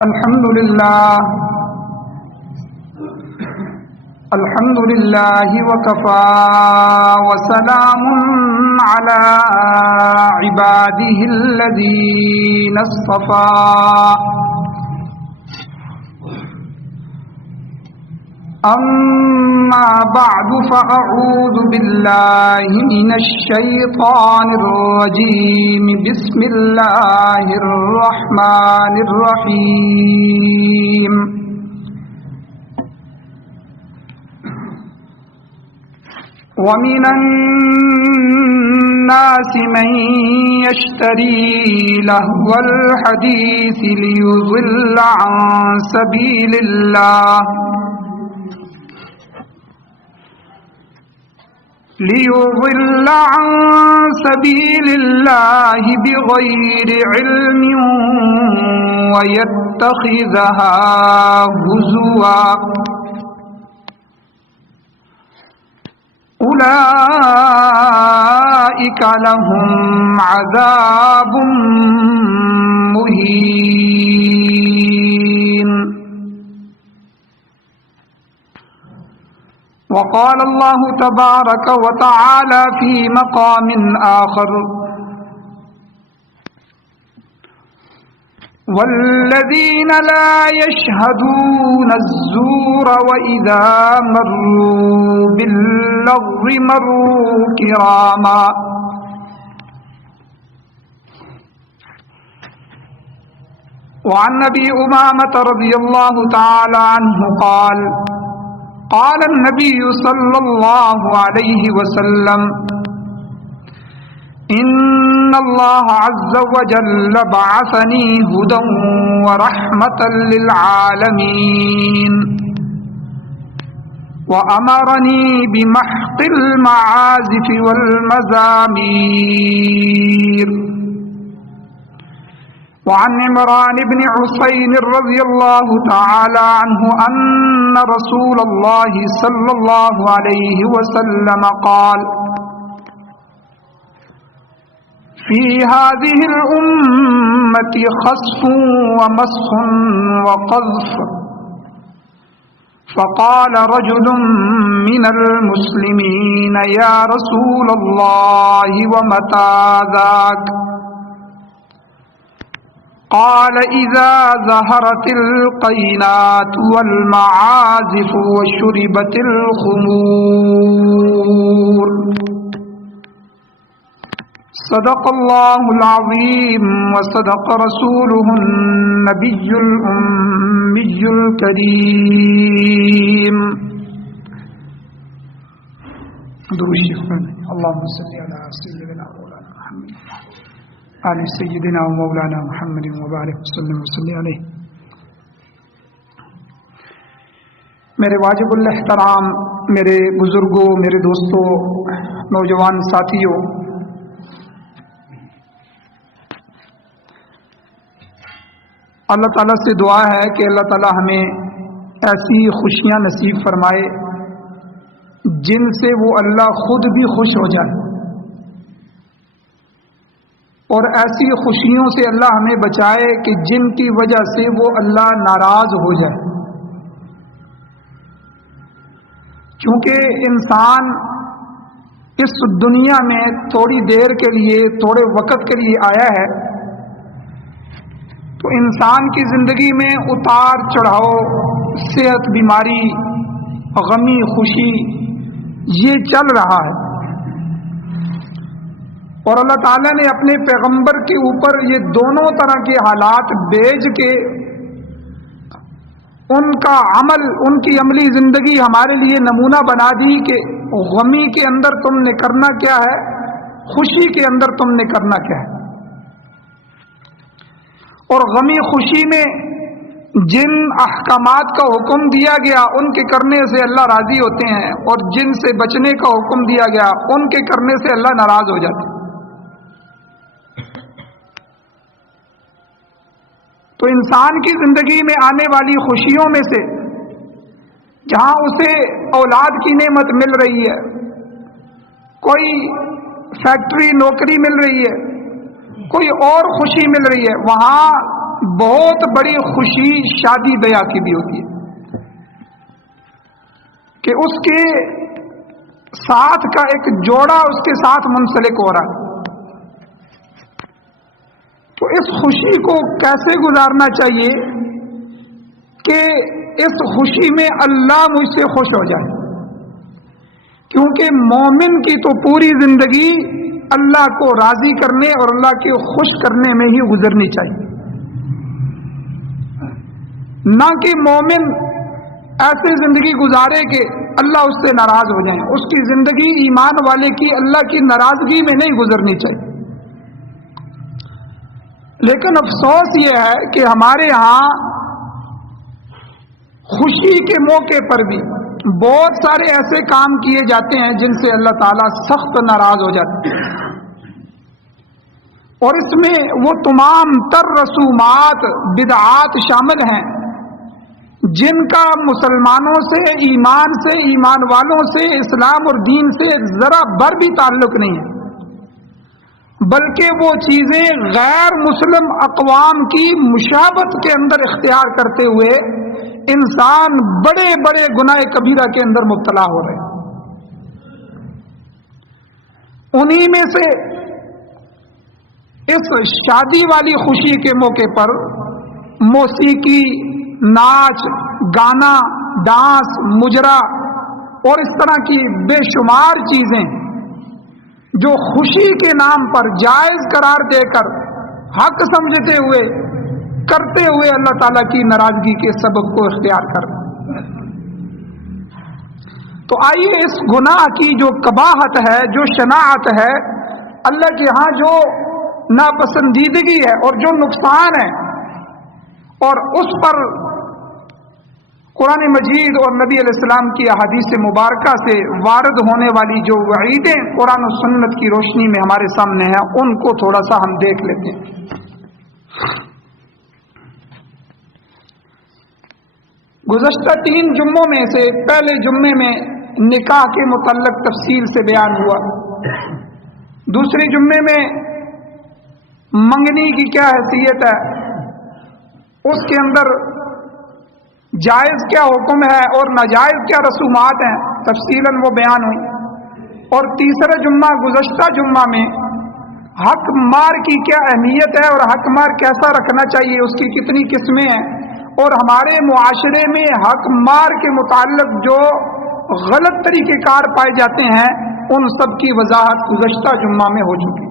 الحمد لله وكفى وسلام على عباده الذين اصطفى أما بعد فأعوذ بالله من الشيطان الرجيم بسم الله الرحمن الرحيم ومن الناس من يشتري لهو الحديث ليضل عن سبيل الله بغير علم ويتخذها هزوا أولئك لهم عذاب مهين. وقال الله تبارك وتعالى في مقام آخر: والذين لا يشهدون الزور وإذا مروا باللغو مروا كراما. وعن أبي أمامة رضي الله تعالى عنه قال: قال النبي صلى الله عليه وسلم: إن الله عز وجل بعثني هدى ورحمة للعالمين وأمرني بمحق المعازف والمزامير. وعن عمران بن حسين رضي الله تعالى عنه أن رسول الله صلى الله عليه وسلم قال: في هذه الأمة خسف ومسخ وقذف. فقال رجل من المسلمين: يا رسول الله ومتى ذاك؟ قال: إذا ظهرت القينات والمعازف وشربت الخمور. صدق الله العظيم وصدق رسوله النبي الأمي الكريم. اللهم صل على سيدنا مولانا محمد آل سیدنا و مولانا محمد وبارک وسلم وصلی علیہ. میرے واجب الاحترام، میرے بزرگوں، میرے دوستوں، نوجوان ساتھیوں، اللہ تعالیٰ سے دعا ہے کہ اللہ تعالیٰ ہمیں ایسی خوشیاں نصیب فرمائے جن سے وہ اللہ خود بھی خوش ہو جائے، اور ایسی خوشیوں سے اللہ ہمیں بچائے کہ جن کی وجہ سے وہ اللہ ناراض ہو جائے. کیونکہ انسان اس دنیا میں تھوڑی دیر کے لیے، تھوڑے وقت کے لیے آیا ہے، تو انسان کی زندگی میں اتار چڑھاؤ، صحت، بیماری، غمی، خوشی، یہ چل رہا ہے. اور اللہ تعالیٰ نے اپنے پیغمبر کے اوپر یہ دونوں طرح کے حالات بھیج کے ان کا عمل، ان کی عملی زندگی ہمارے لیے نمونہ بنا دی کہ غمی کے اندر تم نے کرنا کیا ہے، خوشی کے اندر تم نے کرنا کیا ہے. اور غمی خوشی میں جن احکامات کا حکم دیا گیا ان کے کرنے سے اللہ راضی ہوتے ہیں، اور جن سے بچنے کا حکم دیا گیا ان کے کرنے سے اللہ ناراض ہو جاتے ہیں. تو انسان کی زندگی میں آنے والی خوشیوں میں سے جہاں اسے اولاد کی نعمت مل رہی ہے، کوئی فیکٹری نوکری مل رہی ہے، کوئی اور خوشی مل رہی ہے، وہاں بہت بڑی خوشی شادی بیاہ کی بھی ہوتی ہے کہ اس کے ساتھ کا ایک جوڑا اس کے ساتھ منسلک ہو رہا ہے. تو اس خوشی کو کیسے گزارنا چاہیے کہ اس خوشی میں اللہ مجھ سے خوش ہو جائے، کیونکہ مومن کی تو پوری زندگی اللہ کو راضی کرنے اور اللہ کے خوش کرنے میں ہی گزرنی چاہیے، نہ کہ مومن ایسے زندگی گزارے کہ اللہ اس سے ناراض ہو جائے. اس کی زندگی ایمان والے کی اللہ کی ناراضگی میں نہیں گزرنی چاہیے. لیکن افسوس یہ ہے کہ ہمارے ہاں خوشی کے موقع پر بھی بہت سارے ایسے کام کیے جاتے ہیں جن سے اللہ تعالیٰ سخت ناراض ہو جاتے ہیں، اور اس میں وہ تمام تر رسومات بدعات شامل ہیں جن کا مسلمانوں سے، ایمان سے، ایمان والوں سے، اسلام اور دین سے ذرا بر بھی تعلق نہیں ہے، بلکہ وہ چیزیں غیر مسلم اقوام کی مشابہت کے اندر اختیار کرتے ہوئے انسان بڑے بڑے گناہ کبیرہ کے اندر مبتلا ہو رہے ہیں. انہی میں سے اس شادی والی خوشی کے موقع پر موسیقی، ناچ، گانا، ڈانس، مجرا اور اس طرح کی بے شمار چیزیں جو خوشی کے نام پر جائز قرار دے کر حق سمجھتے ہوئے کرتے ہوئے اللہ تعالیٰ کی ناراضگی کے سبب کو اختیار کر. تو آئیے اس گناہ کی جو قباحت ہے، جو شناعت ہے، اللہ کے ہاں جو ناپسندیدگی ہے اور جو نقصان ہے، اور اس پر قرآن مجید اور نبی علیہ السلام کی احادیث مبارکہ سے وارد ہونے والی جو وعیدیں قرآن و سنت کی روشنی میں ہمارے سامنے ہیں، ان کو تھوڑا سا ہم دیکھ لیتے ہیں. گزشتہ 3 جمعوں میں سے پہلے جمعے میں نکاح کے متعلق تفصیل سے بیان ہوا، دوسرے جمعے میں منگنی کی کیا حیثیت ہے، اس کے اندر جائز کیا حکم ہے اور ناجائز کیا رسومات ہیں، تفصیلاً وہ بیان ہوئی. اور تیسرا جمعہ گزشتہ جمعہ میں حق مار کی کیا اہمیت ہے اور حق مار کیسا رکھنا چاہیے، اس کی کتنی قسمیں ہیں، اور ہمارے معاشرے میں حق مار کے متعلق جو غلط طریقہ کار پائے جاتے ہیں ان سب کی وضاحت گزشتہ جمعہ میں ہو چکی.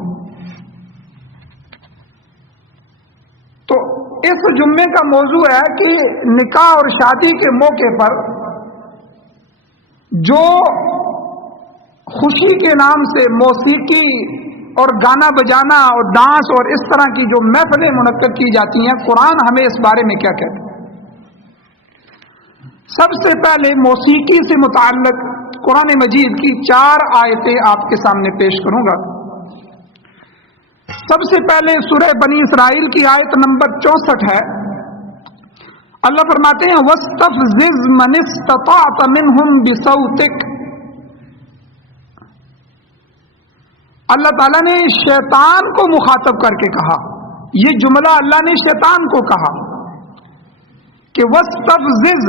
تو اس جمعے کا موضوع ہے کہ نکاح اور شادی کے موقع پر جو خوشی کے نام سے موسیقی اور گانا بجانا اور ڈانس اور اس طرح کی جو محفلیں منعقد کی جاتی ہیں، قرآن ہمیں اس بارے میں کیا کہتا ہے. سب سے پہلے موسیقی سے متعلق قرآن مجید کی 4 آیتیں آپ کے سامنے پیش کروں گا. سب سے پہلے سورہ بنی اسرائیل کی آیت نمبر 64 ہے. اللہ فرماتے ہیں وَاسْتَفْزِزْ مَنِ اسْتَطَعْتَ مِنْهُمْ بِصَوْتِكَ. اللہ تعالیٰ نے شیطان کو مخاطب کر کے کہا، یہ جملہ اللہ نے شیطان کو کہا کہ وَاسْتَفْزِزْ،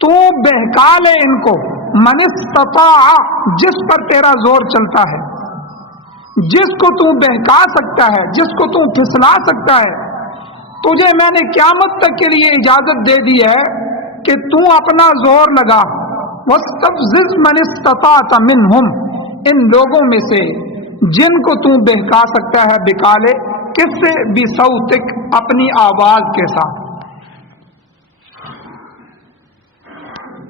تو بہکا لے ان کو، من استطاع، جس پر تیرا زور چلتا ہے، جس کو تو بہکا سکتا ہے، جس کو تو پھسلا سکتا ہے. تجھے میں نے قیامت تک کے لیے اجازت دے دی ہے کہ تو اپنا زور لگا. واستفزز من استطاعت منہم، ان لوگوں میں سے جن کو تو بہکا سکتا ہے بہکا لے. کس سے؟ بصوتک، اپنی آواز کے ساتھ.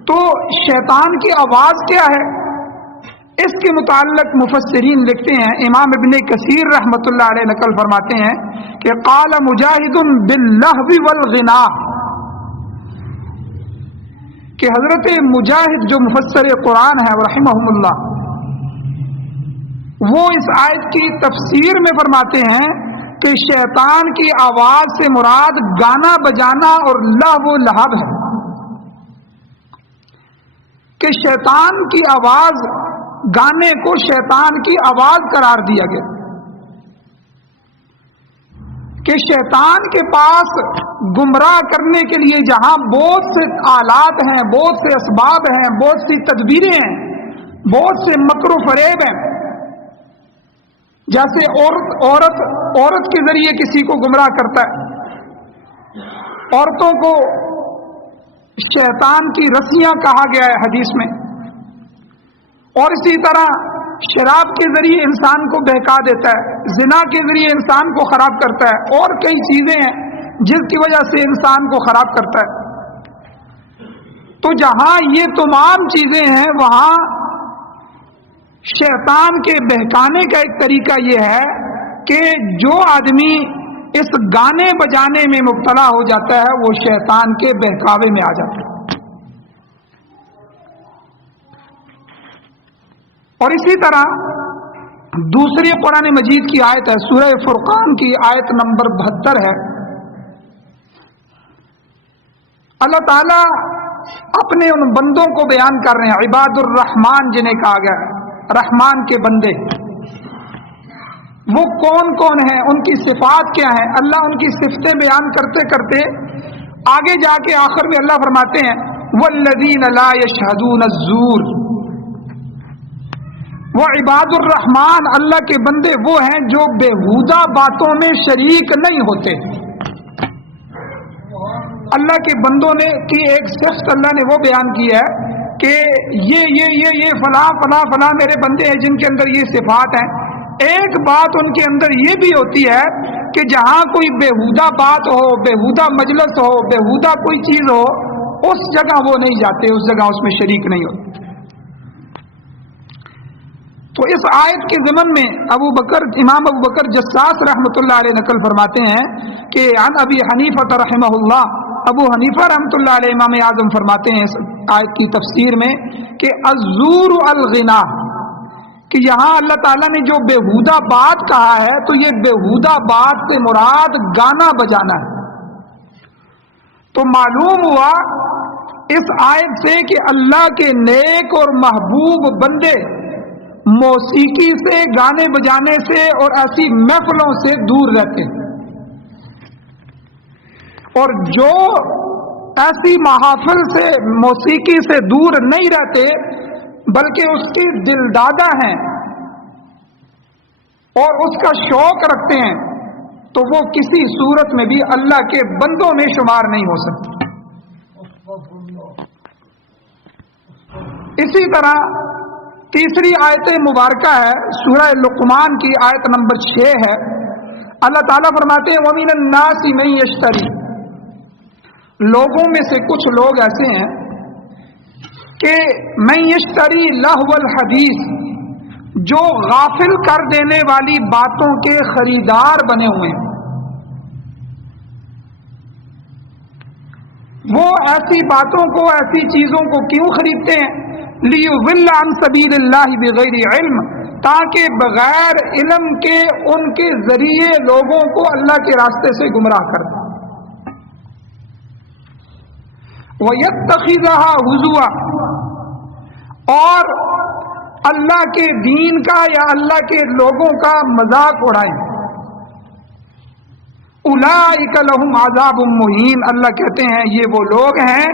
تو شیطان کی آواز کیا ہے؟ اس کے متعلق مفسرین لکھتے ہیں، امام ابن کثیر رحمۃ اللہ علیہ نقل فرماتے ہیں کہ قال مجاہد باللہو والغنا، کہ حضرت مجاہد جو مفسر قرآن ہے رحمہم اللہ، وہ اس آیت کی تفسیر میں فرماتے ہیں کہ شیطان کی آواز سے مراد گانا بجانا اور لہو و لہب ہے، کہ شیطان کی آواز، گانے کو شیطان کی آواز قرار دیا گیا. کہ شیطان کے پاس گمراہ کرنے کے لیے جہاں بہت سے آلات ہیں، بہت سے اسباب ہیں، بہت سی تدبیریں ہیں، بہت سے مکر و فریب ہیں، جیسے عورت کے ذریعے کسی کو گمراہ کرتا ہے، عورتوں کو شیطان کی رسیاں کہا گیا ہے حدیث میں، اور اسی طرح شراب کے ذریعے انسان کو بہکا دیتا ہے، زنا کے ذریعے انسان کو خراب کرتا ہے، اور کئی چیزیں ہیں جس کی وجہ سے انسان کو خراب کرتا ہے۔ تو جہاں یہ تمام چیزیں ہیں وہاں شیطان کے بہکانے کا ایک طریقہ یہ ہے کہ جو آدمی اس گانے بجانے میں مبتلا ہو جاتا ہے وہ شیطان کے بہکاوے میں آ جاتا ہے۔ اور اسی طرح دوسری قرآن مجید کی آیت ہے، سورہ فرقان کی آیت نمبر 72 ہے۔ اللہ تعالیٰ اپنے ان بندوں کو بیان کر رہے ہیں، عباد الرحمن جنہیں کہا گیا ہے، رحمان کے بندے، وہ کون کون ہیں، ان کی صفات کیا ہیں۔ اللہ ان کی صفتیں بیان کرتے کرتے آگے جا کے آخر میں اللہ فرماتے ہیں والذین لا یشہدون الزور، وہ عباد الرحمن اللہ کے بندے وہ ہیں جو بیہودہ باتوں میں شریک نہیں ہوتے۔ اللہ کے بندوں نے کی ایک صفت اللہ نے وہ بیان کی ہے کہ یہ فلاں فلاں فلاں میرے بندے ہیں جن کے اندر یہ صفات ہیں۔ ایک بات ان کے اندر یہ بھی ہوتی ہے کہ جہاں کوئی بیہودہ بات ہو، بیہودہ مجلس ہو، بیہودہ کوئی چیز ہو، اس جگہ وہ نہیں جاتے، اس جگہ اس میں شریک نہیں ہوتے۔ تو اس آیت کے ضمن میں امام ابو بکر جساس رحمۃ اللہ علیہ نقل فرماتے ہیں کہ عن ابی حنیفہ رحمہ اللہ، ابو حنیفہ رحمۃ اللہ علیہ امام اعظم فرماتے ہیں اس آیت کی تفسیر میں کہ الزور الغنا، کہ یہاں اللہ تعالیٰ نے جو بیہودہ بات کہا ہے تو یہ بیہودہ بات سے مراد گانا بجانا ہے۔ تو معلوم ہوا اس آیت سے کہ اللہ کے نیک اور محبوب بندے موسیقی سے، گانے بجانے سے اور ایسی محفلوں سے دور رہتے ہیں، اور جو ایسی محافل سے، موسیقی سے دور نہیں رہتے بلکہ اس کی دل دادہ ہیں اور اس کا شوق رکھتے ہیں تو وہ کسی صورت میں بھی اللہ کے بندوں میں شمار نہیں ہو سکتے۔ اسی طرح تیسری آیت مبارکہ ہے، سورہ لقمان کی آیت نمبر 6 ہے۔ اللہ تعالیٰ فرماتے ہیں وَمِنَ النَّاسِ مَن يَشْتَرِي، لوگوں میں سے کچھ لوگ ایسے ہیں کہ مَن يَشْتَرِي لَهْوَ الْحَدِيث، جو غافل کر دینے والی باتوں کے خریدار بنے ہوئے ہیں۔ وہ ایسی باتوں کو، ایسی چیزوں کو کیوں خریدتے ہیں؟ لِيُضِلَّ عَن سَبِيلِ اللَّهِ بِغَيْرِ عِلْمٍ، تاکہ بغیر علم کے ان کے ذریعے لوگوں کو اللہ کے راستے سے گمراہ کر دیں۔ وَيَتَّخِذَهَا هُزُوًا، اور اللہ کے دین کا یا اللہ کے لوگوں کا مذاق اڑائیں۔ اولئک لہم عذاب مہین، اللہ کہتے ہیں یہ وہ لوگ ہیں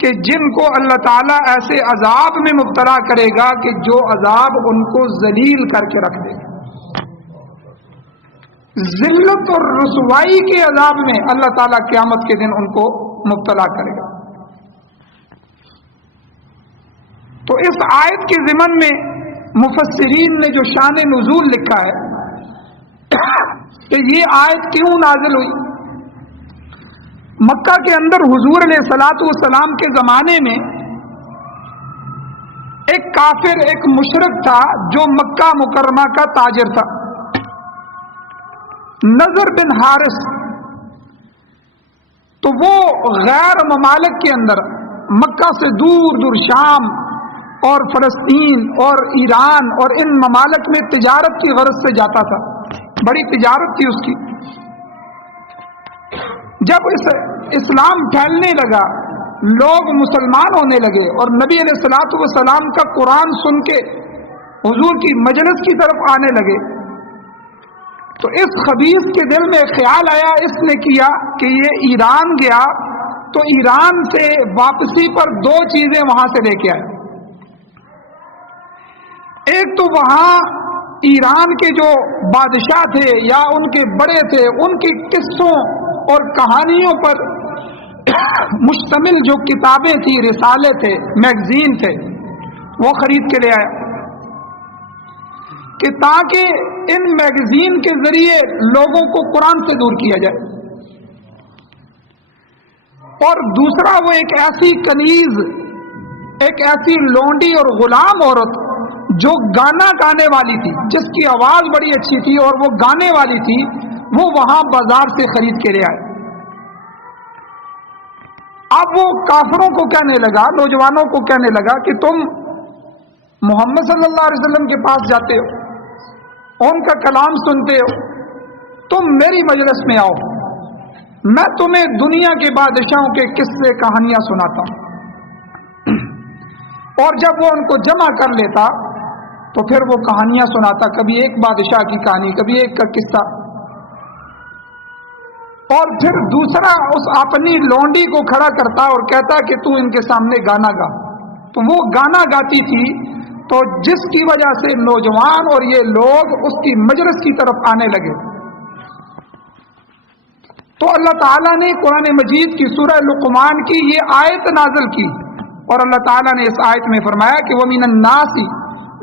کہ جن کو اللہ تعالیٰ ایسے عذاب میں مبتلا کرے گا کہ جو عذاب ان کو ذلیل کر کے رکھ دے گا۔ ذلت اور رسوائی کے عذاب میں اللہ تعالیٰ قیامت کے دن ان کو مبتلا کرے گا۔ تو اس آیت کے ضمن میں مفسرین نے جو شان نزول لکھا ہے کہ یہ آیت کیوں نازل ہوئی۔ مکہ کے اندر حضور علیہ الصلوۃ والسلام کے زمانے میں ایک کافر، ایک مشرک تھا جو مکہ مکرمہ کا تاجر تھا، نضر بن حارث۔ تو وہ غیر ممالک کے اندر، مکہ سے دور دور شام اور فلسطین اور ایران اور ان ممالک میں تجارت کی غرض سے جاتا تھا، بڑی تجارت تھی اس کی۔ جب اسلام پھیلنے لگا، لوگ مسلمان ہونے لگے اور نبی علیہ الصلوۃ والسلام کا قرآن سن کے حضور کی مجلس کی طرف آنے لگے، تو اس خبیث کے دل میں خیال آیا، اس نے کیا کہ یہ ایران گیا تو ایران سے واپسی پر دو چیزیں وہاں سے لے کے آیا۔ ایک تو وہاں ایران کے جو بادشاہ تھے یا ان کے بڑے تھے، ان کی قصوں اور کہانیوں پر مشتمل جو کتابیں تھی، رسالے تھے، میگزین تھے، وہ خرید کے لے آیا کہ تاکہ ان میگزین کے ذریعے لوگوں کو قرآن سے دور کیا جائے۔ اور دوسرا، وہ ایک ایسی کنیز، ایک ایسی لونڈی اور غلام عورت جو گانا گانے والی تھی، جس کی آواز بڑی اچھی تھی اور وہ گانے والی تھی، وہ وہاں بازار سے خرید کے لے آئے۔ اب وہ کافروں کو کہنے لگا، نوجوانوں کو کہنے لگا کہ تم محمد صلی اللہ علیہ وسلم کے پاس جاتے ہو، ان کا کلام سنتے ہو، تم میری مجلس میں آؤ، میں تمہیں دنیا کے بادشاہوں کے قصے کہانیاں سناتا ہوں۔ اور جب وہ ان کو جمع کر لیتا تو پھر وہ کہانیاں سناتا، کبھی ایک بادشاہ کی کہانی، کبھی ایک کا قصہ، اور پھر دوسرا اس اپنی لونڈی کو کھڑا کرتا اور کہتا کہ تو ان کے سامنے گانا گا۔ تو وہ گانا گاتی تھی، تو جس کی وجہ سے نوجوان اور یہ لوگ اس کی مجلس کی طرف آنے لگے۔ تو اللہ تعالیٰ نے قرآن مجید کی سورہ لقمان کی یہ آیت نازل کی، اور اللہ تعالیٰ نے اس آیت میں فرمایا کہ وَمِنَ النَّاسِ،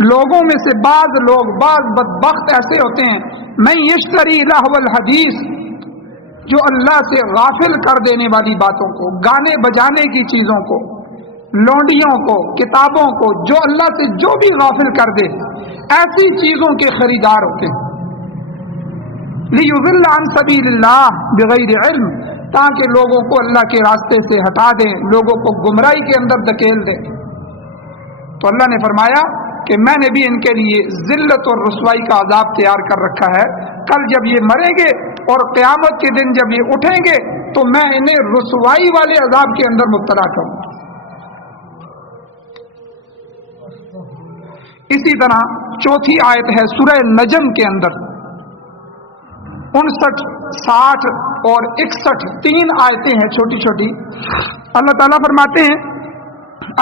لوگوں میں سے بعض لوگ، بعض بدبخت ایسے ہوتے ہیں، مَن یشتری لہو الحدیث، جو اللہ سے غافل کر دینے والی باتوں کو، گانے بجانے کی چیزوں کو، لونڈیوں کو، کتابوں کو، جو اللہ سے جو بھی غافل کر دے، ایسی چیزوں کے خریدار ہوتے ہیں۔ لِيُضِلَّ عَن سَبِيلِ اللَّهِ بِغَيْرِ عِلْمٍ، تاکہ لوگوں کو اللہ کے راستے سے ہٹا دیں، لوگوں کو گمراہی کے اندر دھکیل دیں۔ تو اللہ نے فرمایا کہ میں نے بھی ان کے لیے ذلت اور رسوائی کا عذاب تیار کر رکھا ہے، کل جب یہ مریں گے اور قیامت کے دن جب یہ اٹھیں گے تو میں انہیں رسوائی والے عذاب کے اندر مبتلا کروں۔ اسی طرح چوتھی آیت ہے سورہ نجم کے اندر 59، 60 اور 61، 3 آیتیں ہیں چھوٹی چھوٹی۔ اللہ تعالیٰ فرماتے ہیں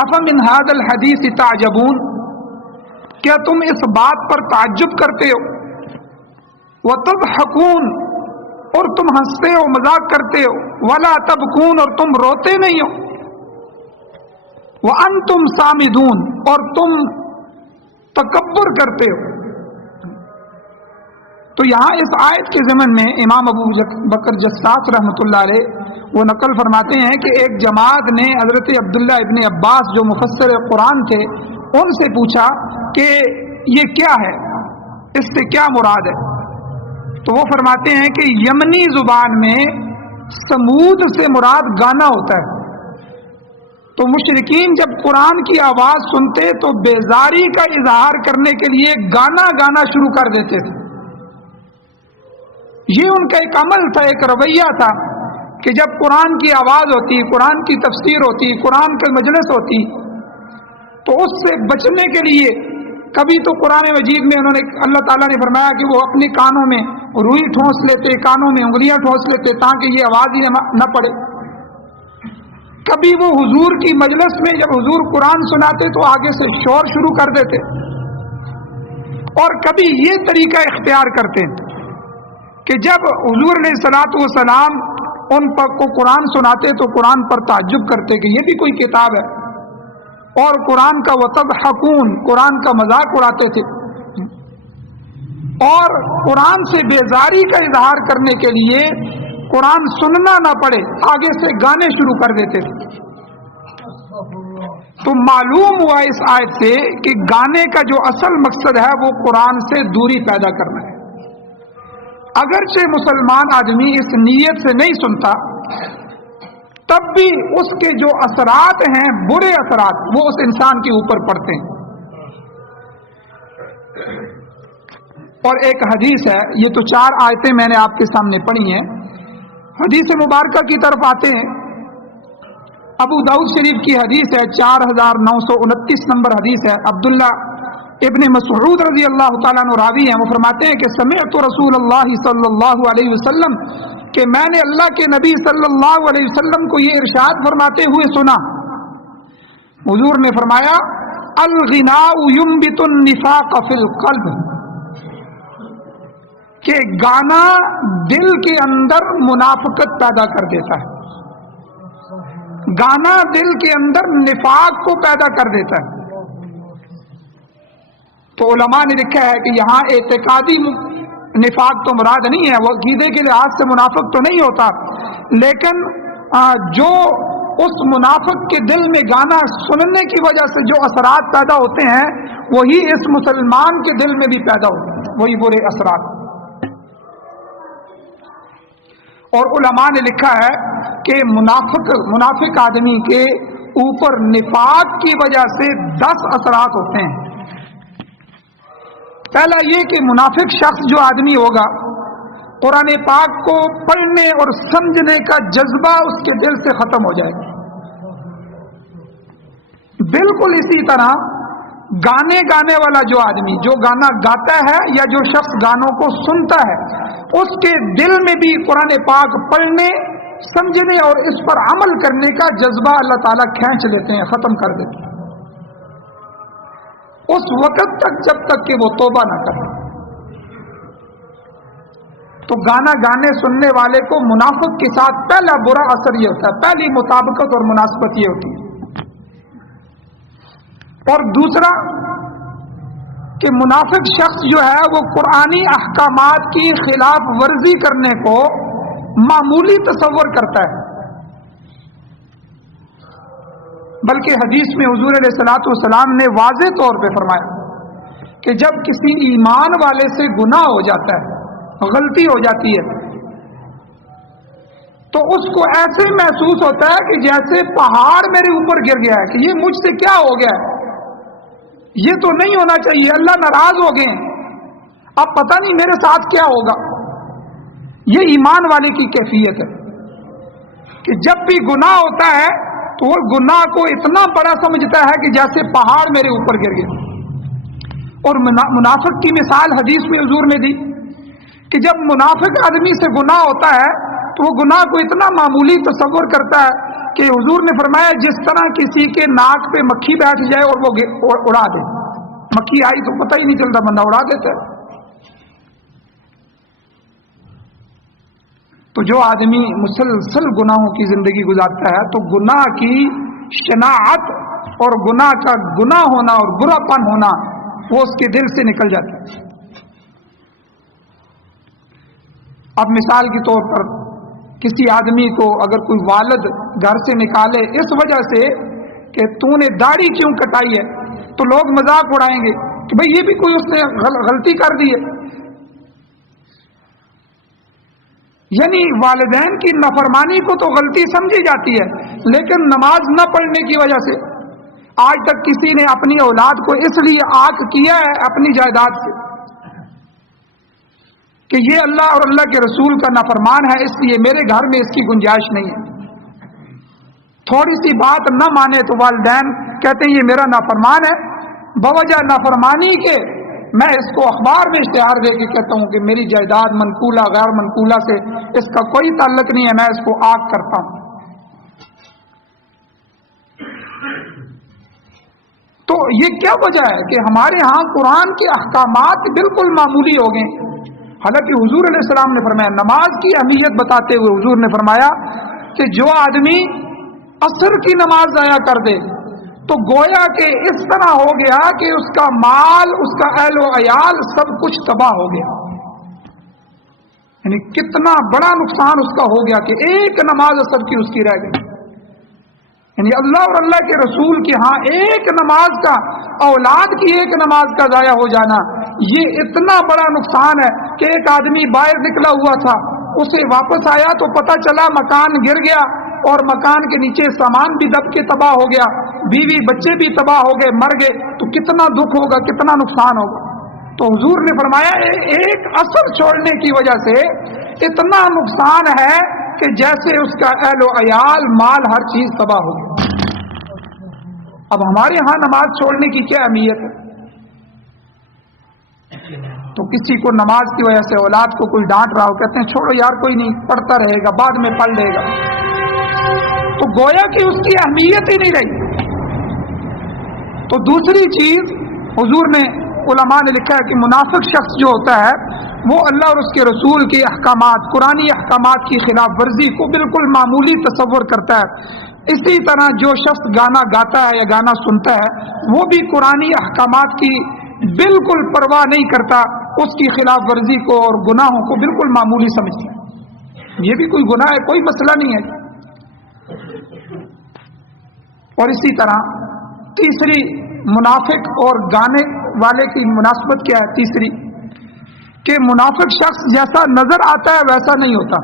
افمن ھذا الحدیث تعجبون، کیا تم اس بات پر تعجب کرتے ہو، وتضحکون، اور تم ہنستے ہو، مذاق کرتے ہو، ولا تبکون، اور تم روتے نہیں ہو، وانتم صامدون، اور تم تکبر کرتے ہو۔ تو یہاں اس آیت کے ضمن میں امام ابو بکر جساس رحمۃ اللہ علیہ وہ نقل فرماتے ہیں کہ ایک جماعت نے حضرت عبداللہ ابن عباس جو مفسر قرآن تھے ان سے پوچھا کہ یہ کیا ہے، اس سے کیا مراد ہے؟ تو وہ فرماتے ہیں کہ یمنی زبان میں سمود سے مراد گانا ہوتا ہے۔ تو مشرکین جب قرآن کی آواز سنتے تو بیزاری کا اظہار کرنے کے لیے گانا گانا شروع کر دیتے تھے۔ یہ ان کا ایک عمل تھا، ایک رویہ تھا کہ جب قرآن کی آواز ہوتی، قرآن کی تفسیر ہوتی، قرآن کی مجلس ہوتی، تو اس سے بچنے کے لیے کبھی تو قرآن مجید میں انہوں نے، اللہ تعالیٰ نے فرمایا کہ وہ اپنے کانوں میں روئی ٹھونس لیتے، کانوں میں انگلیاں ٹھونس لیتے تاکہ یہ آواز ہی نہ پڑے۔ کبھی وہ حضور کی مجلس میں جب حضور قرآن سناتے تو آگے سے شور شروع کر دیتے، اور کبھی یہ طریقہ اختیار کرتے کہ جب حضور علیہ الصلوۃ والسلام ان پر کو قرآن سناتے تو قرآن پر تعجب کرتے کہ یہ بھی کوئی کتاب ہے، اور قرآن کا وتضحکون، قرآن کا مذاق اڑاتے تھے، اور قرآن سے بیزاری کا اظہار کرنے کے لیے قرآن سننا نہ پڑے آگے سے گانے شروع کر دیتے تھے۔ تو معلوم ہوا اس آیت سے کہ گانے کا جو اصل مقصد ہے وہ قرآن سے دوری پیدا کرنا ہے۔ اگرچہ مسلمان آدمی اس نیت سے نہیں سنتا، تب بھی اس کے جو اثرات ہیں، برے اثرات، وہ اس انسان کے اوپر پڑتے ہیں۔ اور ایک حدیث ہے، یہ تو 4 آیتیں میں نے آپ کے سامنے پڑھی ہیں، حدیث مبارکہ کی طرف آتے ہیں۔ ابو داؤد شریف کی حدیث ہے، 4929 نمبر حدیث ہے، عبداللہ ابن مسعود رضی اللہ تعالیٰ عنہ راوی ہیں، وہ فرماتے ہیں کہ سمعت رسول اللہ صلی اللہ علیہ وسلم، کہ میں نے اللہ کے نبی صلی اللہ علیہ وسلم کو یہ ارشاد فرماتے ہوئے سنا. حضور نے فرمایا الغناء ينبت النفاق فی القلب، کہ گانا دل کے اندر منافقت پیدا کر دیتا ہے. گانا دل کے اندر نفاق کو پیدا کر دیتا ہے. تو علماء نے لکھا ہے کہ یہاں اعتقادی نفاق تو مراد نہیں ہے، وہ عقیدے کے لحاظ سے منافق تو نہیں ہوتا، لیکن جو اس منافق کے دل میں گانا سننے کی وجہ سے جو اثرات پیدا ہوتے ہیں وہی اس مسلمان کے دل میں بھی پیدا ہوتے ہیں، وہی برے اثرات. اور علماء نے لکھا ہے کہ منافق آدمی کے اوپر نفاق کی وجہ سے 10 اثرات ہوتے ہیں. پہلا یہ کہ منافق شخص جو آدمی ہوگا، قرآن پاک کو پڑھنے اور سمجھنے کا جذبہ اس کے دل سے ختم ہو جائے گا. بالکل اسی طرح گانے والا جو آدمی جو گانا گاتا ہے یا جو شخص گانوں کو سنتا ہے، اس کے دل میں بھی قرآن پاک پڑھنے، سمجھنے اور اس پر عمل کرنے کا جذبہ اللہ تعالیٰ کھینچ لیتے ہیں، ختم کر دیتے ہیں، اس وقت تک جب تک کہ وہ توبہ نہ کرے. تو گانا گانے سننے والے کو منافق کے ساتھ پہلا برا اثر یہ ہوتا ہے، پہلی مطابقت اور مناسبت یہ ہوتی ہے. اور دوسرا کہ منافق شخص جو ہے وہ قرآنی احکامات کی خلاف ورزی کرنے کو معمولی تصور کرتا ہے، بلکہ حدیث میں حضور علیہ الصلوۃ والسلام نے واضح طور پہ فرمایا کہ جب کسی ایمان والے سے گناہ ہو جاتا ہے، غلطی ہو جاتی ہے، تو اس کو ایسے محسوس ہوتا ہے کہ جیسے پہاڑ میرے اوپر گر گیا ہے، کہ یہ مجھ سے کیا ہو گیا ہے، یہ تو نہیں ہونا چاہیے، اللہ ناراض ہو گئے، اب پتہ نہیں میرے ساتھ کیا ہوگا. یہ ایمان والے کی کیفیت ہے کہ جب بھی گناہ ہوتا ہے تو وہ گناہ کو اتنا بڑا سمجھتا ہے کہ جیسے پہاڑ میرے اوپر گر گیا. اور منافق کی مثال حدیث میں حضور نے دی کہ جب منافق آدمی سے گناہ ہوتا ہے تو وہ گناہ کو اتنا معمولی تصور کرتا ہے کہ حضور نے فرمایا جس طرح کسی کے ناک پہ مکھی بیٹھ جائے اور وہ اڑا دے، مکھی آئی تو پتہ ہی نہیں چلتا، بندہ اڑا دیتا ہے. تو جو آدمی مسلسل گناہوں کی زندگی گزارتا ہے تو گناہ کی شناعت اور گناہ کا گناہ ہونا اور برا پن ہونا وہ اس کے دل سے نکل جاتا ہے. اب مثال کے طور پر کسی آدمی کو اگر کوئی والد گھر سے نکالے اس وجہ سے کہ تو نے داڑھی کیوں کٹائی ہے، تو لوگ مذاق اڑائیں گے کہ بھئی یہ بھی کوئی اس نے غلطی کر دی ہے. یعنی والدین کی نافرمانی کو تو غلطی سمجھی جاتی ہے، لیکن نماز نہ پڑھنے کی وجہ سے آج تک کسی نے اپنی اولاد کو اس لیے آنکھ کیا ہے اپنی جائیداد سے کہ یہ اللہ اور اللہ کے رسول کا نافرمان ہے، اس لیے میرے گھر میں اس کی گنجائش نہیں ہے. تھوڑی سی بات نہ مانے تو والدین کہتے ہیں یہ میرا نافرمان ہے، بوجہ نافرمانی کے میں اس کو اخبار میں اشتہار دے کے کہتا ہوں کہ میری جائیداد منقولہ غیر منقولہ سے اس کا کوئی تعلق نہیں ہے، میں اس کو آگ کرتا ہوں. تو یہ کیا وجہ ہے کہ ہمارے ہاں قرآن کے احکامات بالکل معمولی ہو گئے. حالانکہ حضور علیہ السلام نے فرمایا، نماز کی اہمیت بتاتے ہوئے حضور نے فرمایا کہ جو آدمی عصر کی نماز ضائع کر دے تو گویا کہ اس طرح ہو گیا کہ اس کا مال، اس کا اہل و عیال سب کچھ تباہ ہو گیا. یعنی کتنا بڑا نقصان اس کا ہو گیا کہ ایک نماز عصر کی اس کی رہ گئی. یعنی اللہ اور اللہ کے رسول کے ہاں ایک نماز کا، اولاد کی ایک نماز کا ضائع ہو جانا یہ اتنا بڑا نقصان ہے کہ ایک آدمی باہر نکلا ہوا تھا، اسے واپس آیا تو پتہ چلا مکان گر گیا اور مکان کے نیچے سامان بھی دب کے تباہ ہو گیا، بیوی بچے بھی تباہ ہو گئے، مر گئے، تو کتنا دکھ ہوگا، کتنا نقصان ہوگا. تو حضور نے فرمایا ایک اثر چھوڑنے کی وجہ سے اتنا نقصان ہے کہ جیسے اس کا اہل و عیال، مال، ہر چیز تباہ ہو گئی. اب ہمارے ہاں نماز چھوڑنے کی کیا اہمیت ہے؟ تو کسی کو نماز کی وجہ سے اولاد کو کوئی ڈانٹ رہا ہو، کہتے ہیں چھوڑو یار کوئی نہیں، پڑھتا رہے گا، بعد میں پڑھ لے گا، تو گویا کہ اس کی اہمیت ہی نہیں رہی۔ تو دوسری چیز حضور نے، علماء نے لکھا ہے کہ منافق شخص جو ہوتا ہے وہ اللہ اور اس کے رسول کے احکامات، قرآنی احکامات کی خلاف ورزی کو بالکل معمولی تصور کرتا ہے۔ اسی طرح جو شخص گانا گاتا ہے یا گانا سنتا ہے وہ بھی قرآنی احکامات کی بالکل پرواہ نہیں کرتا، اس کی خلاف ورزی کو اور گناہوں کو بالکل معمولی سمجھتا ہے، یہ بھی کوئی گناہ ہے، کوئی مسئلہ نہیں ہے۔ اور اسی طرح تیسری، منافق اور گانے والے کی مناسبت کیا ہے؟ تیسری کہ منافق شخص جیسا نظر آتا ہے ویسا نہیں ہوتا۔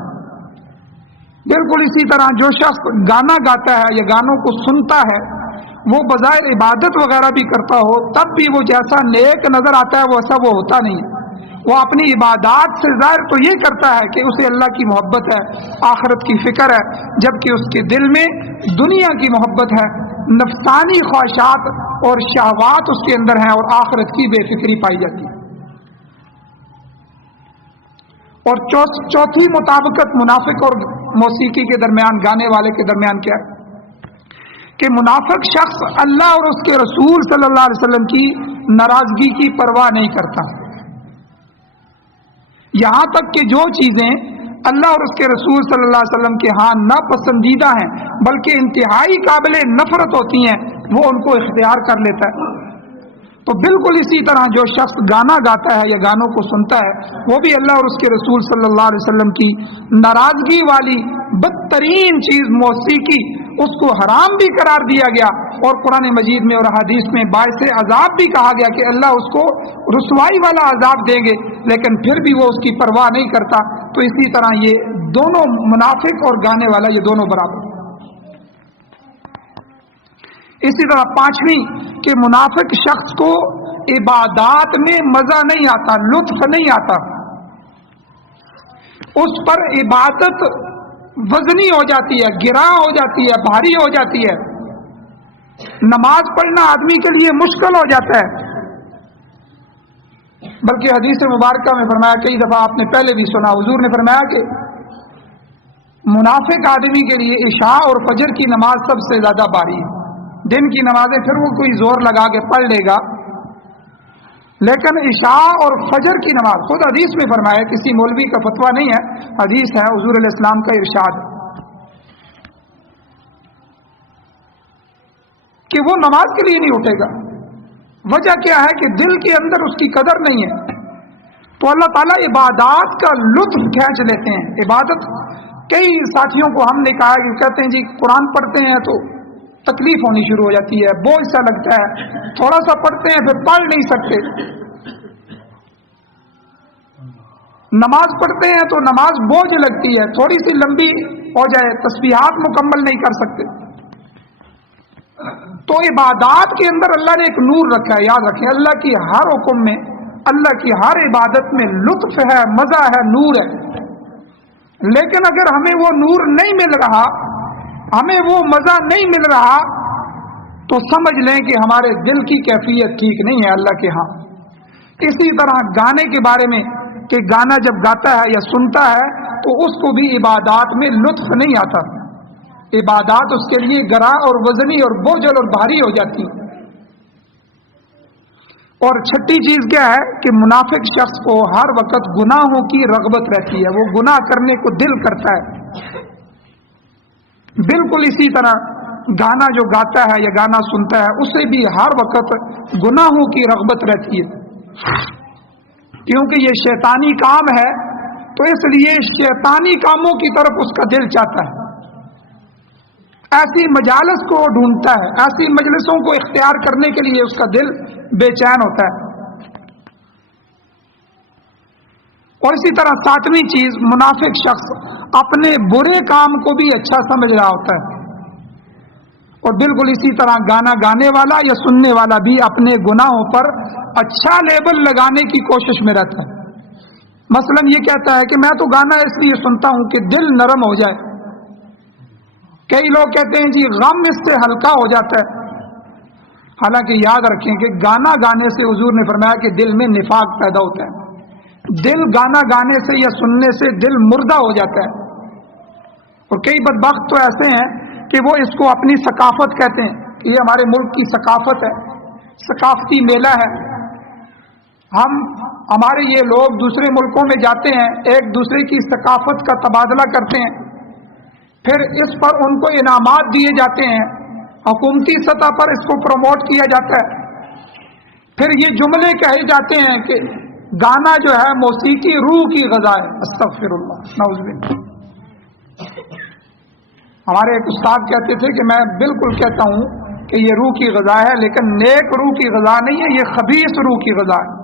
بالکل اسی طرح جو شخص گانا گاتا ہے یا گانوں کو سنتا ہے وہ بظاہر عبادت وغیرہ بھی کرتا ہو، تب بھی وہ جیسا نیک نظر آتا ہے ویسا وہ ہوتا نہیں ہے۔ وہ اپنی عبادات سے ظاہر تو یہ کرتا ہے کہ اسے اللہ کی محبت ہے، آخرت کی فکر ہے، جبکہ اس کے دل میں دنیا کی محبت ہے، نفسانی خواہشات اور شہوات اس کے اندر ہیں، اور آخرت کی بے فکری پائی جاتی ہے۔ اور چوتھی مطابقت منافق اور موسیقی کے درمیان، گانے والے کے درمیان کیا ہے کہ منافق شخص اللہ اور اس کے رسول صلی اللہ علیہ وسلم کی ناراضگی کی پرواہ نہیں کرتا، یہاں تک کہ جو چیزیں اللہ اور اس کے رسول صلی اللہ علیہ وسلم کے ہاں ناپسندیدہ ہیں بلکہ انتہائی قابل نفرت ہوتی ہیں وہ ان کو اختیار کر لیتا ہے۔ تو بالکل اسی طرح جو شخص گانا گاتا ہے یا گانوں کو سنتا ہے وہ بھی اللہ اور اس کے رسول صلی اللہ علیہ وسلم کی ناراضگی والی بدترین چیز موسیقی، اس کو حرام بھی قرار دیا گیا، اور قرآن مجید میں اور حدیث میں باعث عذاب بھی کہا گیا کہ اللہ اس کو رسوائی والا عذاب دیں گے، لیکن پھر بھی وہ اس کی پرواہ نہیں کرتا۔ تو اسی طرح یہ دونوں، منافق اور گانے والا، یہ دونوں برابر۔ اسی طرح پانچویں کہ منافق شخص کو عبادات میں مزہ نہیں آتا، لطف نہیں آتا، اس پر عبادت وزنی ہو جاتی ہے، گراں ہو جاتی ہے، بھاری ہو جاتی ہے، نماز پڑھنا آدمی کے لیے مشکل ہو جاتا ہے۔ بلکہ حدیث مبارکہ میں فرمایا، کئی دفعہ آپ نے پہلے بھی سنا، حضور نے فرمایا کہ منافق آدمی کے لیے عشاء اور فجر کی نماز سب سے زیادہ بھاری ہے۔ دن کی نمازیں پھر وہ کوئی زور لگا کے پڑھ لے گا، لیکن عشاء اور فجر کی نماز، خود حدیث میں فرمایا، کسی مولوی کا فتویٰ نہیں ہے، حدیث ہے، حضور علیہ السلام کا ارشاد کہ وہ نماز کے لیے نہیں اٹھے گا۔ وجہ کیا ہے کہ دل کے اندر اس کی قدر نہیں ہے۔ تو اللہ تعالیٰ عبادات کا لطف کھینچ لیتے ہیں۔ عبادت، کئی ساتھیوں کو ہم نے کہا کہ کہتے ہیں جی قرآن پڑھتے ہیں تو تکلیف ہونی شروع ہو جاتی ہے، بوجھ سا لگتا ہے، تھوڑا سا پڑھتے ہیں پھر پڑھ نہیں سکتے، نماز پڑھتے ہیں تو نماز بوجھ لگتی ہے، تھوڑی سی لمبی ہو جائے تسبیحات مکمل نہیں کر سکتے۔ تو عبادات کے اندر اللہ نے ایک نور رکھا ہے، یاد رکھیں، اللہ کی ہر حکم میں، اللہ کی ہر عبادت میں لطف ہے، مزہ ہے، نور ہے۔ لیکن اگر ہمیں وہ نور نہیں مل رہا، ہمیں وہ مزہ نہیں مل رہا، تو سمجھ لیں کہ ہمارے دل کی کیفیت ٹھیک نہیں ہے اللہ کے ہاں۔ اسی طرح گانے کے بارے میں کہ گانا جب گاتا ہے یا سنتا ہے تو اس کو بھی عبادات میں لطف نہیں آتا، عبادات اس کے لیے گراں اور وزنی اور بوجھل اور بھاری ہو جاتی۔ اور چھٹی چیز کیا ہے کہ منافق شخص کو ہر وقت گناہوں کی رغبت رہتی ہے، وہ گناہ کرنے کو دل کرتا ہے۔ بالکل اسی طرح گانا جو گاتا ہے یا گانا سنتا ہے اسے بھی ہر وقت گناہوں کی رغبت رہتی ہے، کیونکہ یہ شیطانی کام ہے، تو اس لیے شیطانی کاموں کی طرف اس کا دل چاہتا ہے، ایسی مجالس کو ڈھونڈتا ہے، ایسی مجلسوں کو اختیار کرنے کے لیے اس کا دل بے چین ہوتا ہے۔ اور اسی طرح ساتویں چیز، منافق شخص اپنے برے کام کو بھی اچھا سمجھ رہا ہوتا ہے، اور بالکل اسی طرح گانا گانے والا یا سننے والا بھی اپنے گناہوں پر اچھا لیبل لگانے کی کوشش میں رہتا ہے۔ مثلا یہ کہتا ہے کہ میں تو گانا اس لیے سنتا ہوں کہ دل نرم ہو جائے۔ کئی لوگ کہتے ہیں جی غم اس سے ہلکا ہو جاتا ہے، حالانکہ یاد رکھیں کہ گانا گانے سے حضور نے فرمایا کہ دل میں نفاق پیدا ہوتا ہے، دل گانا گانے سے یا سننے سے دل مردہ ہو جاتا ہے. اور کئی بدبخت تو ایسے ہیں کہ وہ اس کو اپنی ثقافت کہتے ہیں کہ یہ ہمارے ملک کی ثقافت ہے، ثقافتی میلہ ہے. ہمارے یہ لوگ دوسرے ملکوں میں جاتے ہیں، ایک دوسرے کی ثقافت کا تبادلہ کرتے ہیں، پھر اس پر ان کو انعامات دیے جاتے ہیں، حکومتی سطح پر اس کو پروموٹ کیا جاتا ہے. پھر یہ جملے کہے جاتے ہیں کہ گانا جو ہے موسیقی روح کی غذا ہے. استغفر اللہ، نعوذ باللہ. ہمارے ایک استاد کہتے تھے کہ میں بالکل کہتا ہوں کہ یہ روح کی غذا ہے، لیکن نیک روح کی غذا نہیں ہے، یہ خبیث روح کی غذا ہے.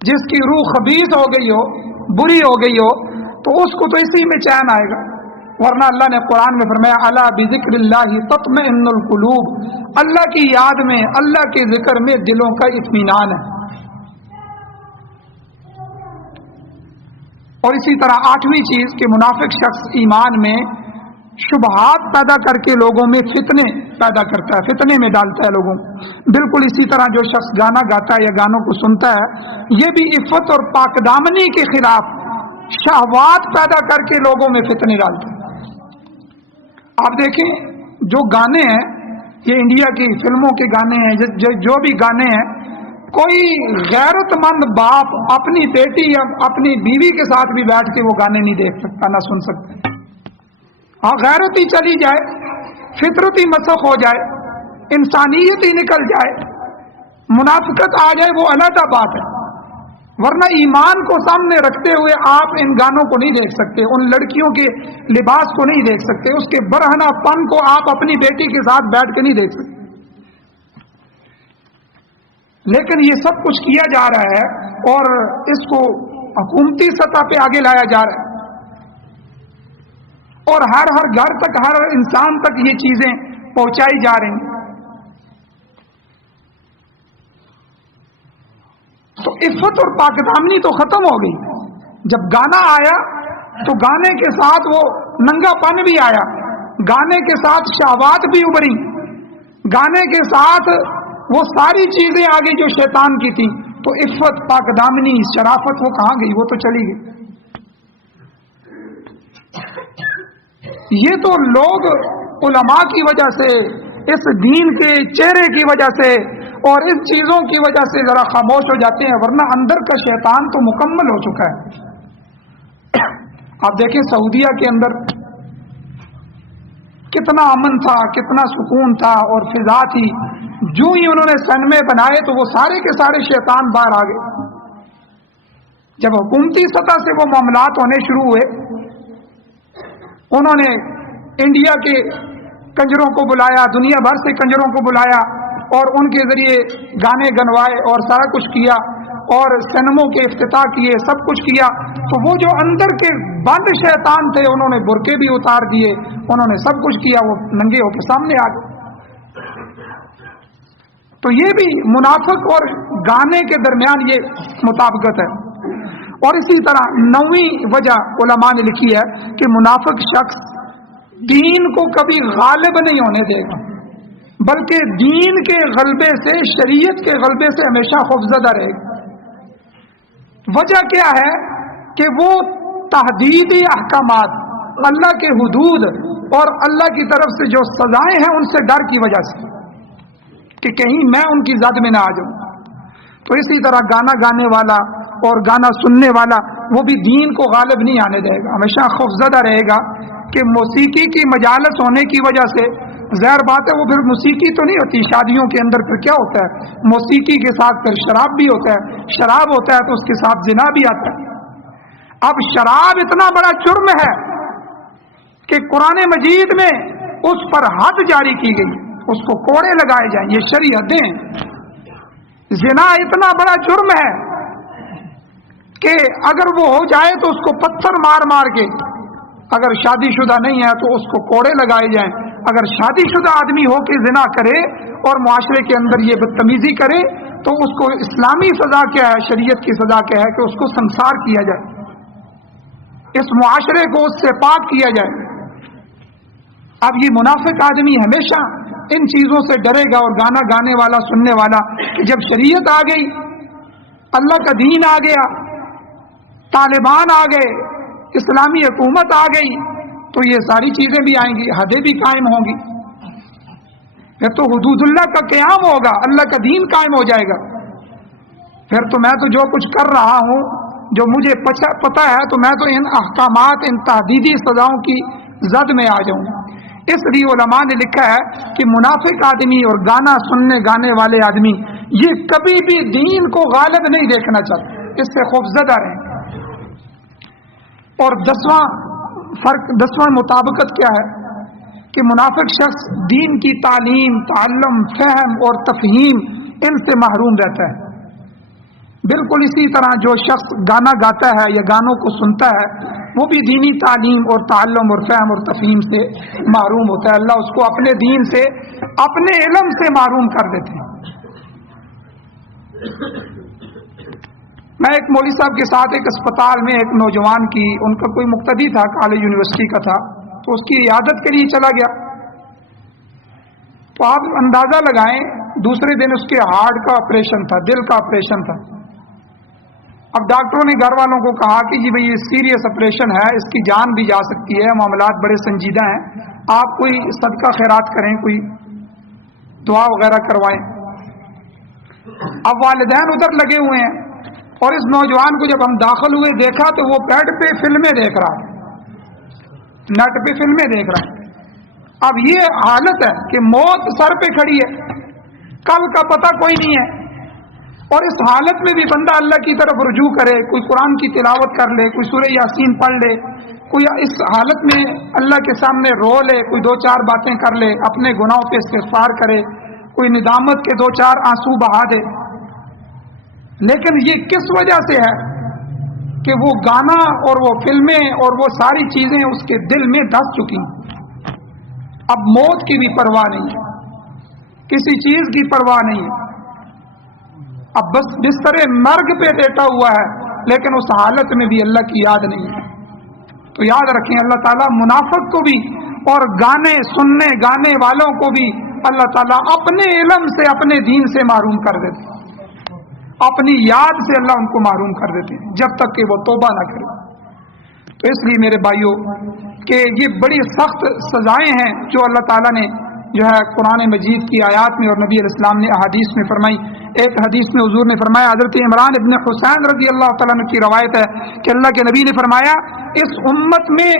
جس کی روح خبیث ہو گئی ہو، بری ہو گئی ہو، تو اس کو تو اسی میں چین آئے گا. ورنہ اللہ نے قرآن میں فرمایا الا بذکر اللہ تطمئن القلوب، اللہ کی یاد میں، اللہ کے ذکر میں دلوں کا اطمینان ہے. اور اسی طرح 8ویں چیز کہ منافق شخص ایمان میں شبہات پیدا کر کے لوگوں میں فتنے پیدا کرتا ہے، فتنے میں ڈالتا ہے لوگوں. بالکل اسی طرح جو شخص گانا گاتا ہے یا گانوں کو سنتا ہے، یہ بھی عفت اور پاک دامنی کے خلاف شہوات پیدا کر کے لوگوں میں فتنے ڈالتا ہے. آپ دیکھیں جو گانے ہیں، یہ انڈیا کی فلموں کے گانے ہیں، جو بھی گانے ہیں، کوئی غیرت مند باپ اپنی بیٹی یا اپنی بیوی کے ساتھ بھی بیٹھ کے وہ گانے نہیں دیکھ سکتا، نہ سن سکتا. ہاں، غیرت ہی چلی جائے، فطرت ہی مسخ ہو جائے، انسانیت ہی نکل جائے، منافقت آ جائے، وہ علیحدہ بات ہے. ورنہ ایمان کو سامنے رکھتے ہوئے آپ ان گانوں کو نہیں دیکھ سکتے، ان لڑکیوں کے لباس کو نہیں دیکھ سکتے، اس کے برہنہ پن کو آپ اپنی بیٹی کے ساتھ بیٹھ کے نہیں دیکھ سکتے. لیکن یہ سب کچھ کیا جا رہا ہے اور اس کو حکومتی سطح پہ آگے لایا جا رہا ہے، اور ہر گھر تک، ہر انسان تک یہ چیزیں پہنچائی جا رہی ہیں. تو عفت اور پاک دامنی تو ختم ہو گئی. جب گانا آیا تو گانے کے ساتھ وہ ننگا پن بھی آیا، گانے کے ساتھ شہوات بھی ابھری، گانے کے ساتھ وہ ساری چیزیں آگے جو شیطان کی تھی. تو عفت، پاک دامنی، شرافت وہ کہاں گئی؟ وہ تو چلی گئی. یہ تو لوگ علماء کی وجہ سے، اس دین کے چہرے کی وجہ سے اور اس چیزوں کی وجہ سے ذرا خاموش ہو جاتے ہیں، ورنہ اندر کا شیطان تو مکمل ہو چکا ہے. آپ دیکھیں سعودیہ کے اندر کتنا امن تھا، کتنا سکون تھا اور فضا تھی. جو ہی انہوں نے سنمے بنائے تو وہ سارے کے سارے شیطان باہر آ گئے. جب حکومتی سطح سے وہ معاملات ہونے شروع ہوئے، انہوں نے انڈیا کے کنجروں کو بلایا، دنیا بھر سے کنجروں کو بلایا اور ان کے ذریعے گانے گنوائے اور سارا کچھ کیا اور سینموں کے افتتاح کیے، سب کچھ کیا. تو وہ جو اندر کے بند شیطان تھے انہوں نے برقعے بھی اتار دیے، انہوں نے سب کچھ کیا، وہ ننگے ہو کے سامنے آ گئے. تو یہ بھی منافق اور گانے کے درمیان یہ مطابقت ہے. اور اسی طرح 9ویں وجہ علماء نے لکھی ہے کہ منافق شخص دین کو کبھی غالب نہیں ہونے دے گا، بلکہ دین کے غلبے سے، شریعت کے غلبے سے ہمیشہ خوفزدہ رہے گا. وجہ کیا ہے کہ وہ تحدیدی احکامات، اللہ کے حدود اور اللہ کی طرف سے جو سزائیں ہیں ان سے ڈر کی وجہ سے کہ کہیں میں ان کی زد میں نہ آ جاؤں. تو اسی طرح گانا گانے والا اور گانا سننے والا وہ بھی دین کو غالب نہیں آنے دے گا، ہمیشہ خوفزدہ رہے گا کہ موسیقی کی مجالس ہونے کی وجہ سے، ظاہر بات ہے وہ پھر موسیقی تو نہیں ہوتی، شادیوں کے اندر پھر کیا ہوتا ہے، موسیقی کے ساتھ پھر شراب بھی ہوتا ہے، شراب ہوتا ہے تو اس کے ساتھ زنا بھی آتا ہے. اب شراب اتنا بڑا جرم ہے کہ قرآن مجید میں اس پر حد جاری کی گئی، اس کو کوڑے لگائے جائیں، یہ شرعی حدیں ہیں. زنا اتنا بڑا جرم ہے کہ اگر وہ ہو جائے تو اس کو پتھر مار مار کے، اگر شادی شدہ نہیں ہے تو اس کو کوڑے لگائے جائیں. اگر شادی شدہ آدمی ہو کے زنا کرے اور معاشرے کے اندر یہ بدتمیزی کرے تو اس کو اسلامی سزا کیا ہے، شریعت کی سزا کیا ہے کہ اس کو سنسار کیا جائے، اس معاشرے کو اس سے پاک کیا جائے. اب یہ منافق آدمی ہمیشہ ان چیزوں سے ڈرے گا، اور گانا گانے والا، سننے والا، کہ جب شریعت آ گئی اللہ کا دین آ گیا، طالبان آ گئے، اسلامی حکومت آ گئی، تو یہ ساری چیزیں بھی آئیں گی، حدیں بھی قائم ہوں گی، پھر تو حدود اللہ کا قیام ہوگا، اللہ کا دین قائم ہو جائے گا۔ پھر تو میں تو جو کچھ کر رہا ہوں، جو مجھے پتہ ہے، تو میں تو ان احکامات، ان تحدیدی سزاؤں کی زد میں آ جاؤں۔ اس لیے علماء نے لکھا ہے کہ منافق آدمی اور گانا سننے گانے والے آدمی یہ کبھی بھی دین کو غالب نہیں دیکھنا چاہتے، اس سے خوفزدہ رہیں۔ اور 10واں مطابقت کیا ہے کہ منافق شخص دین کی تعلیم، تعلم، فہم اور تفہیم ان سے محروم رہتا ہے۔ بالکل اسی طرح جو شخص گانا گاتا ہے یا گانوں کو سنتا ہے وہ بھی دینی تعلیم اور تعلم اور فہم اور تفہیم سے محروم ہوتا ہے، اللہ اس کو اپنے دین سے، اپنے علم سے محروم کر دیتے ہیں۔ میں ایک مولوی صاحب کے ساتھ ایک اسپتال میں ایک نوجوان کی، ان کا کوئی مقتدی تھا، کالج یونیورسٹی کا تھا، تو اس کی عیادت کے لیے چلا گیا، تو آپ اندازہ لگائیں دوسرے دن اس کے ہارٹ کا آپریشن تھا، دل کا آپریشن تھا۔ اب ڈاکٹروں نے گھر والوں کو کہا کہ جی بھئی یہ سیریس آپریشن ہے، اس کی جان بھی جا سکتی ہے، معاملات بڑے سنجیدہ ہیں، آپ کوئی صدقہ خیرات کریں، کوئی دعا وغیرہ کروائیں۔ اب والدین ادھر لگے ہوئے ہیں، اور اس نوجوان کو جب ہم داخل ہوئے دیکھا تو وہ بیڈ پہ فلمیں دیکھ رہا ہے، نیٹ پہ فلمیں دیکھ رہا ہے۔ اب یہ حالت ہے کہ موت سر پہ کھڑی ہے، کل کا پتہ کوئی نہیں ہے، اور اس حالت میں بھی بندہ اللہ کی طرف رجوع کرے، کوئی قرآن کی تلاوت کر لے، کوئی سورہ یاسین پڑھ لے، کوئی اس حالت میں اللہ کے سامنے رو لے، کوئی 2-4 باتیں کر لے، اپنے گناہوں پہ استغفار کرے، کوئی ندامت کے 2-4 آنسو بہا دے۔ لیکن یہ کس وجہ سے ہے کہ وہ گانا اور وہ فلمیں اور وہ ساری چیزیں اس کے دل میں دھس چکی ہیں۔ اب موت کی بھی پرواہ نہیں ہے، کسی چیز کی پرواہ نہیں ہے، اب بس بستر مرگ پہ لیٹا ہوا ہے، لیکن اس حالت میں بھی اللہ کی یاد نہیں ہے۔ تو یاد رکھیں اللہ تعالیٰ منافق کو بھی اور گانے سننے گانے والوں کو بھی اللہ تعالیٰ اپنے علم سے، اپنے دین سے محروم کر دیتے، اپنی یاد سے اللہ ان کو محروم کر دیتے ہیں جب تک کہ وہ توبہ نہ کرے۔ تو اس لیے میرے بھائیوں کہ یہ بڑی سخت سزائیں ہیں جو اللہ تعالیٰ نے جو ہے قرآن مجید کی آیات میں اور نبی علیہ السلام نے احادیث میں فرمائی۔ ایک حدیث میں حضور نے فرمایا، حضرت عمران ابن حسین رضی اللہ تعالیٰ عنہ کی روایت ہے کہ اللہ کے نبی نے فرمایا اس امت میں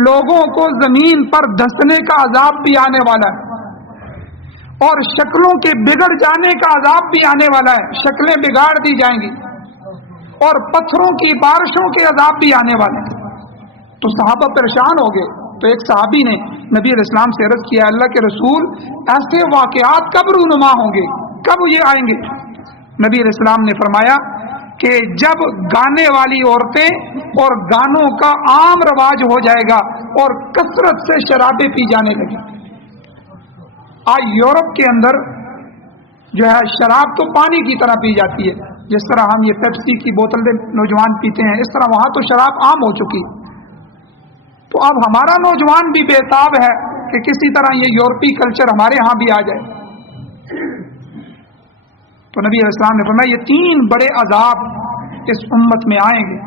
لوگوں کو زمین پر دھسنے کا عذاب بھی آنے والا ہے اور شکلوں کے بگڑ جانے کا عذاب بھی آنے والا ہے، شکلیں بگاڑ دی جائیں گی، اور پتھروں کی بارشوں کے عذاب بھی آنے والے ہیں۔ تو صحابہ پریشان ہو گئے، تو ایک صحابی نے نبی علیہ السلام سے عرض کیا، اللہ کے رسول ایسے واقعات کب رونما ہوں گے، کب یہ آئیں گے؟ نبی علیہ السلام نے فرمایا کہ جب گانے والی عورتیں اور گانوں کا عام رواج ہو جائے گا اور کثرت سے شرابیں پی جانے لگی۔ آج یورپ کے اندر جو ہے شراب تو پانی کی طرح پی جاتی ہے، جس طرح ہم یہ پیپسی کی بوتل نوجوان پیتے ہیں، اس طرح وہاں تو شراب عام ہو چکی۔ تو اب ہمارا نوجوان بھی بےتاب ہے کہ کسی طرح یہ یورپی کلچر ہمارے ہاں بھی آ جائے۔ تو نبی علیہ السلام نے فرمایا یہ 3 بڑے عذاب اس امت میں آئیں گے،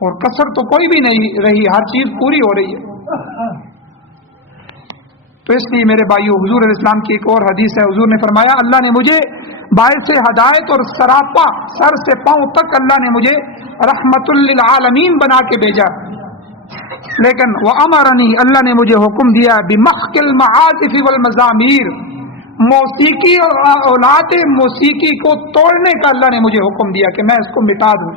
اور کثر تو کوئی بھی نہیں رہی، ہر چیز پوری ہو رہی ہے۔ تو اس لیے میرے بھائیو حضور علیہ السلام کی ایک اور حدیث ہے، حضور نے فرمایا اللہ نے مجھے باعث ہدایت اور سراپا سر سے پاؤں تک اللہ نے مجھے رحمت للعالمین بنا کے بھیجا، لیکن وَأَمَرَنِي اللہ نے مجھے حکم دیا بِمَخْقِ الْمَعَازِفِ وَالْمَزَامِيرِ موسیقی اور اولاد موسیقی کو توڑنے کا اللہ نے مجھے حکم دیا کہ میں اس کو مٹا دوں۔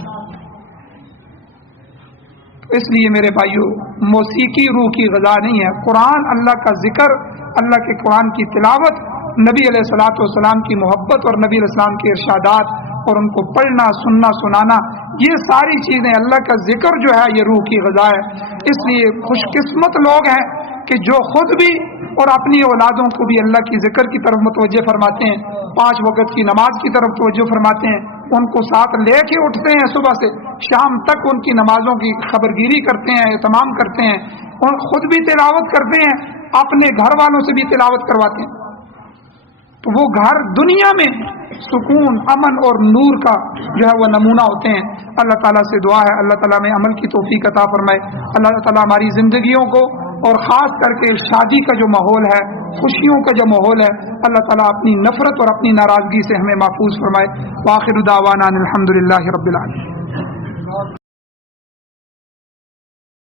اس لیے میرے بھائیو موسیقی روح کی غذا نہیں ہے، قرآن اللہ کا ذکر، اللہ کے قرآن کی تلاوت، نبی علیہ الصلوۃ والسلام کی محبت اور نبی علیہ السلام کے ارشادات اور ان کو پڑھنا سننا سنانا، یہ ساری چیزیں اللہ کا ذکر جو ہے یہ روح کی غذا ہے۔ اس لیے خوش قسمت لوگ ہیں کہ جو خود بھی اور اپنی اولادوں کو بھی اللہ کی ذکر کی طرف متوجہ فرماتے ہیں، 5 وقت کی نماز کی طرف توجہ فرماتے ہیں، ان کو ساتھ لے کے اٹھتے ہیں، صبح سے شام تک ان کی نمازوں کی خبرگیری کرتے ہیں، اہتمام کرتے ہیں، اور خود بھی تلاوت کرتے ہیں، اپنے گھر والوں سے بھی تلاوت کرواتے ہیں۔ تو وہ گھر دنیا میں سکون، امن اور نور کا جو ہے وہ نمونہ ہوتے ہیں۔ اللہ تعالیٰ سے دعا ہے اللہ تعالیٰ میں عمل کی توفیق عطا فرمائے۔ اللہ تعالیٰ ہماری زندگیوں کو اور خاص کر کے شادی کا جو ماحول ہے، خوشیوں کا جو ماحول ہے، اللہ تعالیٰ اپنی نفرت اور اپنی ناراضگی سے ہمیں محفوظ فرمائے۔ وآخر دعوانا الحمد للہ رب العالمین۔